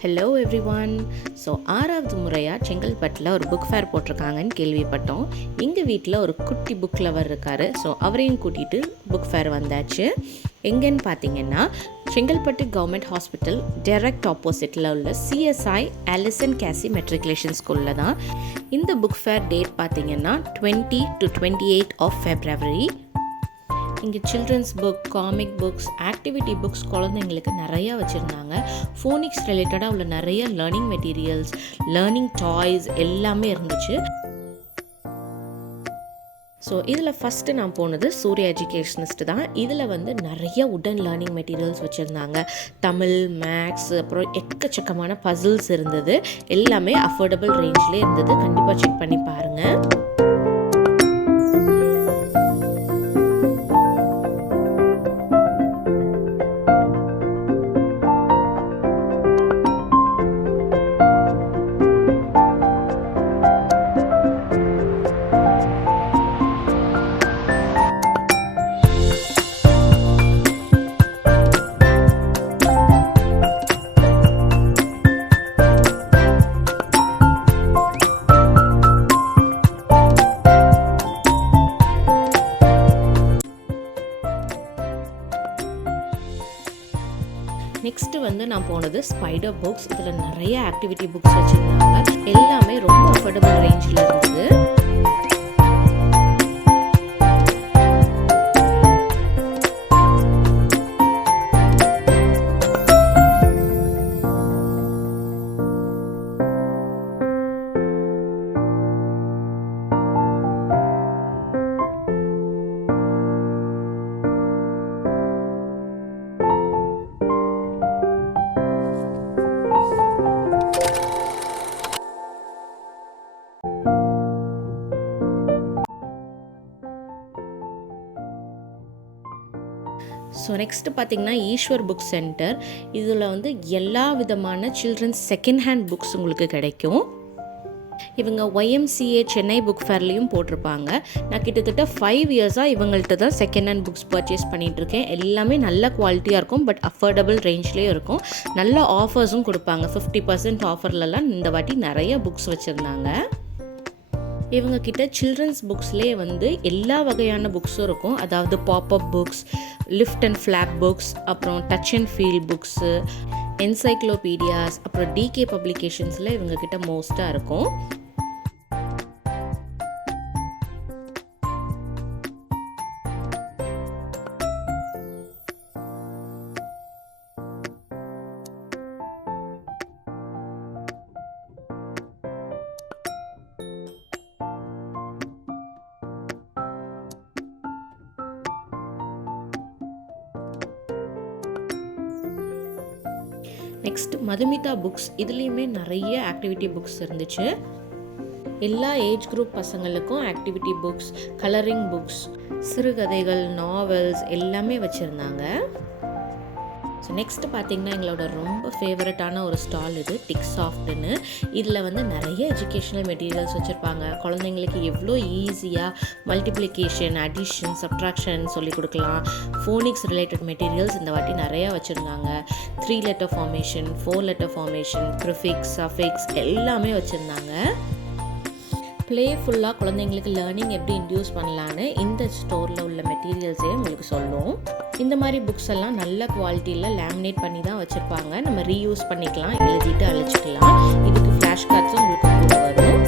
Hello everyone. So 6வது முறையாக செங்கல்பட்டில் ஒரு புக் ஃபேர் போட்டிருக்காங்கன்னு கேள்விப்பட்டோம். எங்கள் வீட்டில் ஒரு குட்டி புக் லவர் இருக்கார். ஸோ அவரையும் கூட்டிகிட்டு புக் ஃபேர் வந்தாச்சு. எங்கேன்னு பார்த்தீங்கன்னா செங்கல்பட்டு கவர்மெண்ட் ஹாஸ்பிட்டல் டைரக்ட் ஆப்போசிட்டில் உள்ள சிஎஸ்ஐ ஆலிசன் கேசி மெட்ரிகுலேஷன் ஸ்கூலில் தான். இந்த புக் ஃபேர் டேட் பார்த்தீங்கன்னா 20 to 28 ஆஃப் ஃபெப்ரவரி. இங்கே children's book, comic books, activity books குழந்தைங்களுக்கு நிறையா வச்சுருந்தாங்க. ஃபோனிக்ஸ் ரிலேட்டடாக உள்ள நிறைய லேர்னிங் மெட்டீரியல்ஸ், லேர்னிங் டாய்ஸ் எல்லாமே இருந்துச்சு. ஸோ இதில் ஃபஸ்ட்டு நான் போனது சூர்யா எஜுகேஷனிஸ்ட் தான். இதில் நிறைய உடன் லேர்னிங் மெட்டீரியல்ஸ் வச்சுருந்தாங்க. தமிழ், மேக்ஸ், அப்புறம் எக்கச்சக்கமான பசில்ஸ் இருந்தது. எல்லாமே அஃபோர்டபுள் ரேஞ்சிலே இருந்தது. கண்டிப்பாக செக் பண்ணி பாருங்கள். நெக்ஸ்ட்டு நான் போனது ஸ்பைடர் புக்ஸ். இதில் நிறைய ஆக்டிவிட்டி புக்ஸ் வச்சுருந்தாங்க. எல்லாமே ரொம்ப அஃபோர்டபுள் ரேஞ்சில் இருந்தது. ஸோ நெக்ஸ்ட்டு பார்த்திங்கன்னா ஈஸ்வர் புக் சென்டர். இதில் எல்லா விதமான சில்ட்ரன்ஸ் செகண்ட் ஹேண்ட் புக்ஸ் உங்களுக்கு கிடைக்கும். இவங்க YMCA சென்னை புக் ஃபேர்லேயும் போட்டிருப்பாங்க. நான் கிட்டத்தட்ட 5 இயர்ஸாக இவங்கள்ட்ட தான் செகண்ட் ஹேண்ட் புக்ஸ் பர்ச்சேஸ் பண்ணிகிட்ருக்கேன். எல்லாமே நல்ல குவாலிட்டியாக இருக்கும், பட் அஃபோர்டபுள் ரேஞ்ச்லேயும் இருக்கும். நல்ல ஆஃபர்ஸும் கொடுப்பாங்க. 50% ஆஃபர்லலாம் இந்த வாட்டி நிறைய புக்ஸ் வச்சுருந்தாங்க. இவங்கக்கிட்ட சில்ட்ரன்ஸ் புக்ஸ்லேயே எல்லா வகையான புக்ஸும் இருக்கும். அதாவது pop up books, lift and flap books, அப்புறம் touch and feel books, encyclopaedias, அப்புறம் DK பப்ளிகேஷன்ஸில் இவங்கக்கிட்ட மோஸ்ட்டாக இருக்கும். Next Madhumitha books. இதுலேயுமே நிறைய ஆக்டிவிட்டி புக்ஸ் இருந்துச்சு. எல்லா ஏஜ் குரூப் பசங்களுக்கும் ஆக்டிவிட்டி புக்ஸ், கலரிங் புக்ஸ், சிறுகதைகள், நாவல்ஸ் எல்லாமே வச்சுருந்தாங்க. ஸோ நெக்ஸ்ட்டு பார்த்திங்கன்னா எங்களோட ரொம்ப ஃபேவரட்டான ஒரு ஸ்டால் இது டிக் சாஃப்ட்னு. இதில் நிறைய எஜுகேஷ்னல் மெட்டீரியல்ஸ் வச்சுருப்பாங்க. குழந்தைங்களுக்கு எவ்வளோ ஈஸியாக மல்டிப்ளிகேஷன், அடிஷன், சப்ட்ராக்ஷன் சொல்லிக் கொடுக்கலாம். ஃபோனிக்ஸ் ரிலேட்டட் மெட்டீரியல்ஸ் இந்த வாட்டி நிறையா வச்சுருந்தாங்க. 3 letter formation, 4 letter formation, prefix, suffix எல்லாமே வச்சுருந்தாங்க. ப்ளேஃபுல்லாக குழந்தைங்களுக்கு லேர்னிங் எப்படி இன்டியூஸ் பண்ணலான்னு இந்த ஸ்டோரில் உள்ள மெட்டீரியல்ஸே உங்களுக்கு சொல்லும். இந்த மாதிரி புக்ஸ் எல்லாம் நல்ல குவாலிட்டியில் லேமினேட் பண்ணி தான் வச்சுருப்பாங்க. நம்ம ரீயூஸ் பண்ணிக்கலாம், எழுதிட்டு அழிச்சிக்கலாம். இதுக்கு ஃப்ளாஷ் கார்ட்ஸும் உங்களுக்கு கூட வரும்.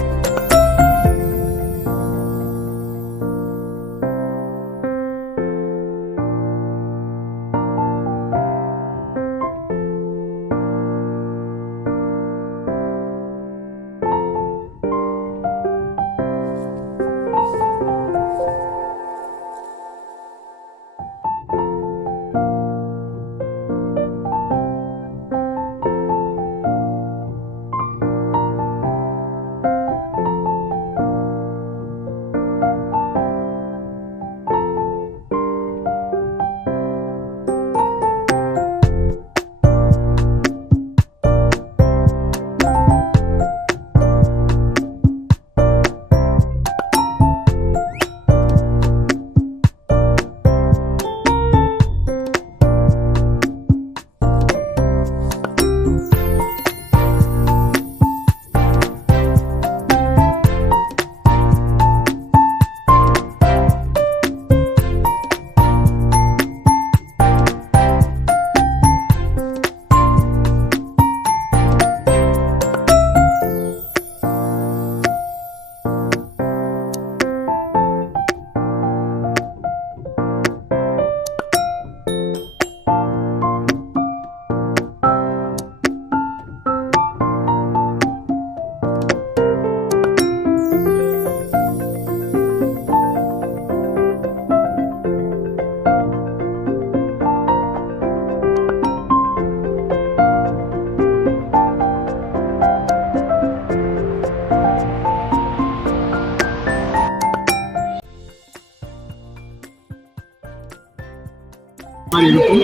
மாதிரி இருக்கும்.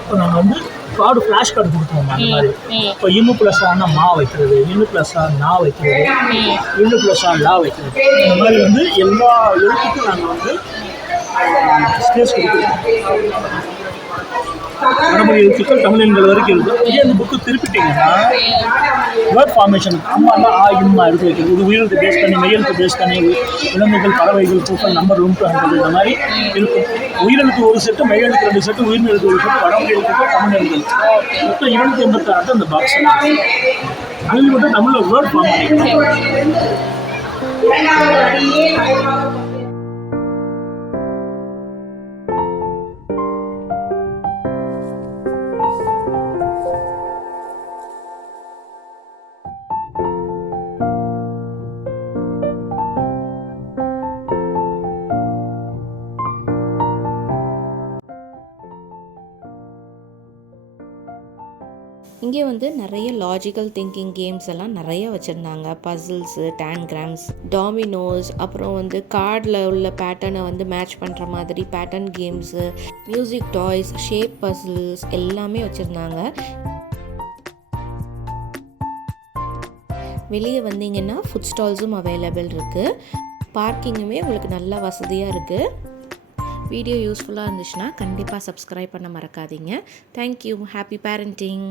இப்போ நாங்கள் வந்து கார்டு ஃப்ளாஷ் கார்டு கொடுத்துருவோம் அந்த மாதிரி. இப்போ இன்னு ப்ளஸ் ஆனால் மா வைக்கிறது, இன்னு ப்ளஸ் நா வைக்கிறது, இன்னு ப்ளஸ் லா வைக்கிறது, இந்த மாதிரி வந்து எல்லா எழுத்துக்கும் நாங்கள் வந்து ஸ்பேஸ் கொடுத்துருக்கோம். வடமொழி எழுத்துக்கள் தமிழ் எண்கள் வரைக்கும் இருக்குது. இதே அந்த புக்கு திருப்பிட்டிங்கன்னா வேர்ட் ஃபார்மேஷன் அம்மாலாம் ஆ இம்மா எடுத்து வைக்கிறது. இது உயிரெழுத்து பேஸ் பண்ணி மெய்யெழுத்து பேஸ் பண்ணி விலங்குகள் பறவைகள் பூக்கள் நம்பர் 1 to 100 இந்த மாதிரி இருக்கும். உயிரெழுத்து ஒரு செட்டு, மெய்யெழுத்து 2 செட்டு, உயிர் எழுத்து ஒரு செட்டு, வடமொழி எழுத்துக்கள் தமிழ் எழுத்துக்கள் மொத்தம் 286 அந்த பாக்ஸ். அதில் மட்டும் தமிழில் வேர்ட் ஃபார்ம் பண்ணிக்கலாம். இங்கே வந்து நிறைய லாஜிக்கல் திங்கிங் கேம்ஸ் எல்லாம் நிறைய வச்சுருந்தாங்க. பசில்ஸு, டேன்கிராம்ஸ், டாமினோஸ், அப்புறம் வந்து கார்டில் உள்ள பேட்டர்னை வந்து மேட்ச் பண்ணுற மாதிரி pattern games, music toys, shape puzzles எல்லாமே வச்சுருந்தாங்க. வெளியே வந்தீங்கன்னா ஃபுட் ஸ்டால்ஸும் அவைலபிள் இருக்குது. பார்க்கிங்குமே உங்களுக்கு நல்ல வசதியாக இருக்குது. வீடியோ யூஸ்ஃபுல்லாக இருந்துச்சுன்னா கண்டிப்பாக சப்ஸ்கிரைப் பண்ண மறக்காதீங்க. தேங்க்யூ. Happy parenting.